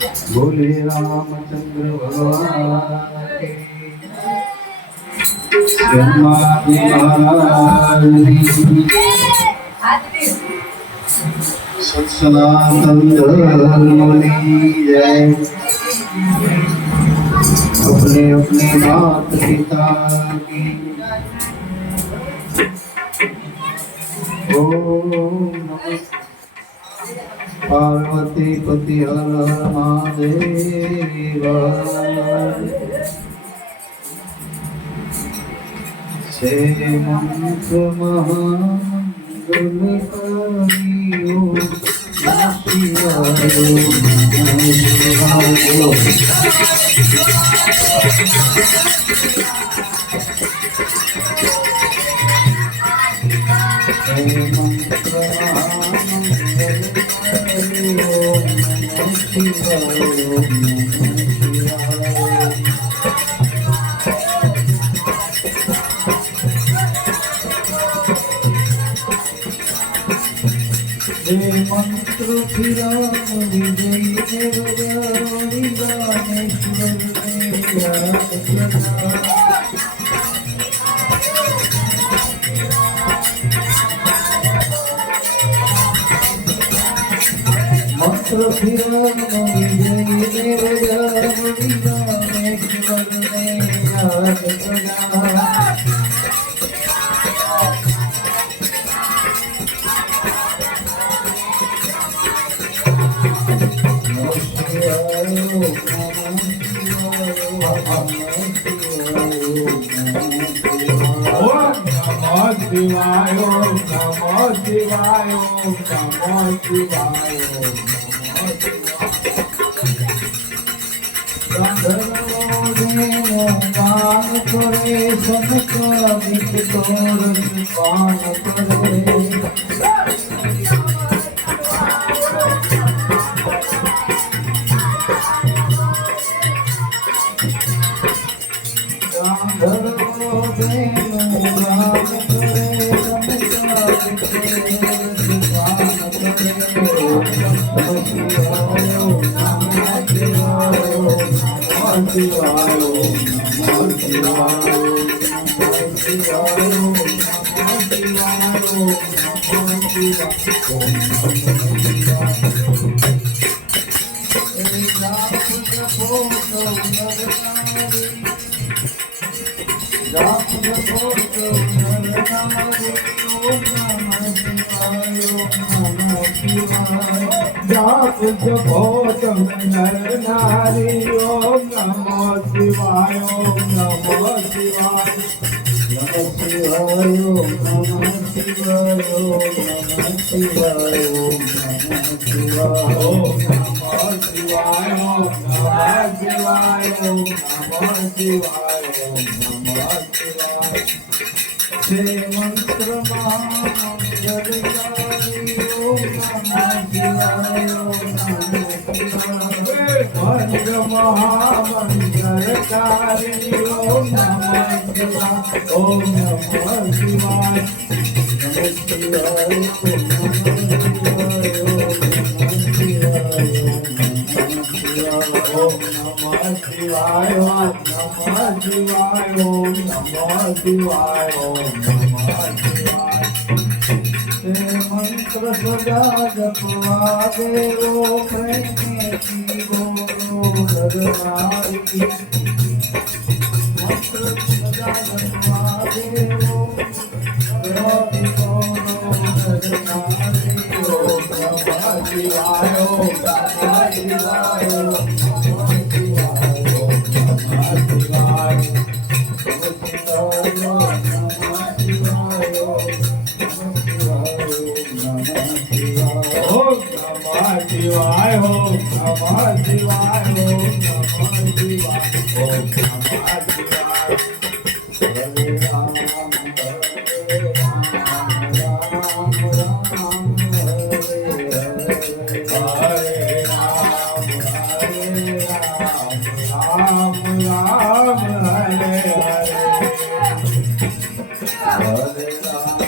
बोले रामचंद्र भगवान की ब्रह्मादि महाराज की सनातन धर्म की जय। अपने अपने माता पिता की ओम नमः पार्वती पति हर हर महादेव। से मंत्र महामंगलकारी ओम नमः शिवाय ओम मंत्र फिरा विजय मंत्र फिरा शिवाय ओम नमः शिवाय ओम नमः शिवाय ओम पान करे संकलित तोर पान करे भोतम नर नारी ओम नमो शिवाय ओम नमो शिवाय नमः शिवाय ओम नमः शिवाय ओम नमः शिवाय ओम नमः शिवाय ओम नमः शिवाय ओम नमः शिवाय ओम नमः शिवाय ओम नमः शिवाय से मंत्र महामंगलकारी ओम नमः शिवाय ओम महामंगलकारी ओम नमः शिवाय ओम नमः शिवाय नमः शिवाय ओम नमः शिवाय ओम नमः शिवाय ओम नमः शिवाय ओम नमः शिवाय मंत्र सदा जपवा देवो प्रेमे की बोलो नरनारी मंत्र सदा जपवा देवो प्रेमे बोलो नरनारी ओम नमः शिवाय ओम नमः शिवाय ओम नमः शिवाय ओम नमः शिवाय शिवाय हो नमः शिवाय हो नमः शिवाय ओम नमः शिवाय हरे राम हरे राम राम राम हरे हरे हरे राम राम राम हरे हरे हरे राम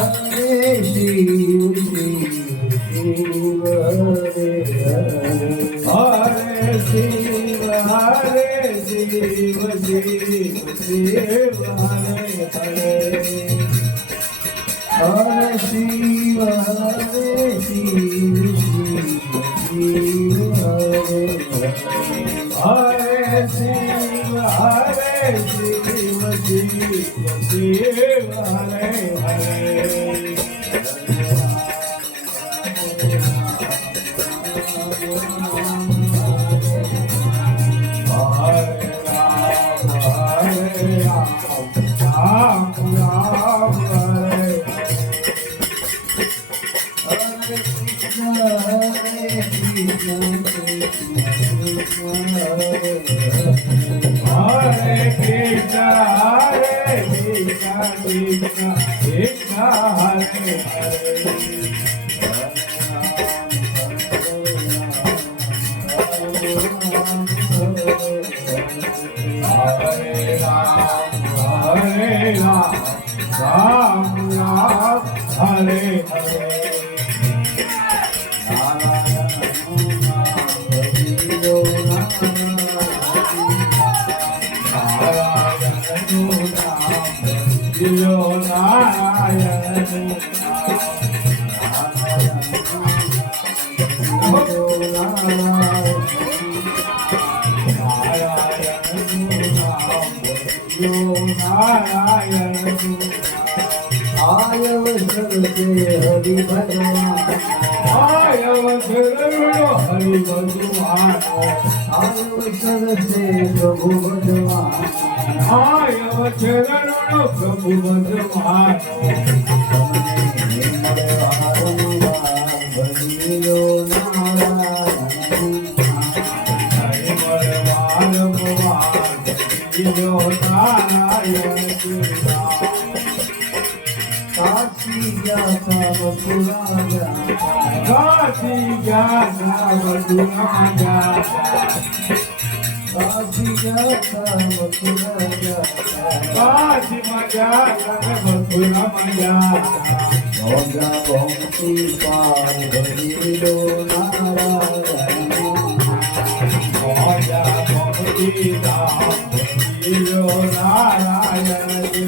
શિવ શિવ શિવ હરે હરે શિવ શિવ શિવ હરે હરે હરે શિવ શિવ શિવ હરે હરે શિવ શિવ હરે હરે હરિ ભગવાન અવસર છે પ્રભુ ભગવાન પ્રભુ ભગવાન કાશી ગયા મથુરા કાશી ગયા મથુરા કાશી ગયા મથુરા કાશી મથુરા મજા ભક્તિ પાર ભરીલો નારાયણ ભક્તિ પાર ભરીલો નારાયણ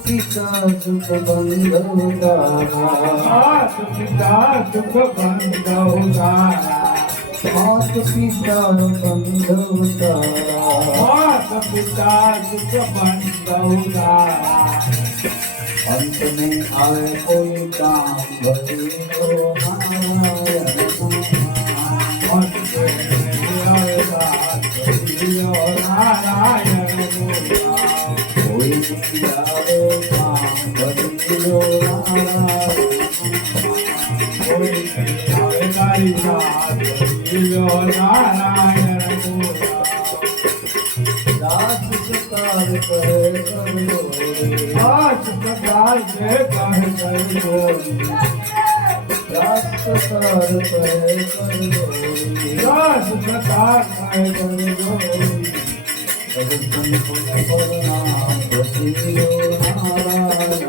પિતા સુખ બંધવતારા સુખ બંધવતારા માત પિતા સુખ બંધવતારા અંત में आए कोई काम भरिलो नारायण अंत में आए बात भरिलो नारायण कोई आए काम भरिलो नारायण कोई आए काई बात भरिलो नारायण दास सकार करे करो दास सकार करे करो दास सकार करे करो दास सकार करे करो भगवान को नाम बसिलो नारायण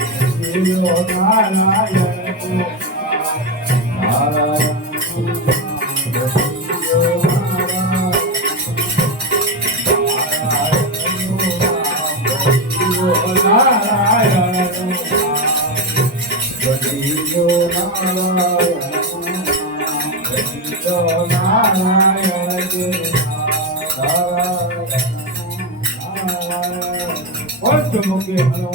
बसिलो नारायण नारायण નારાયણ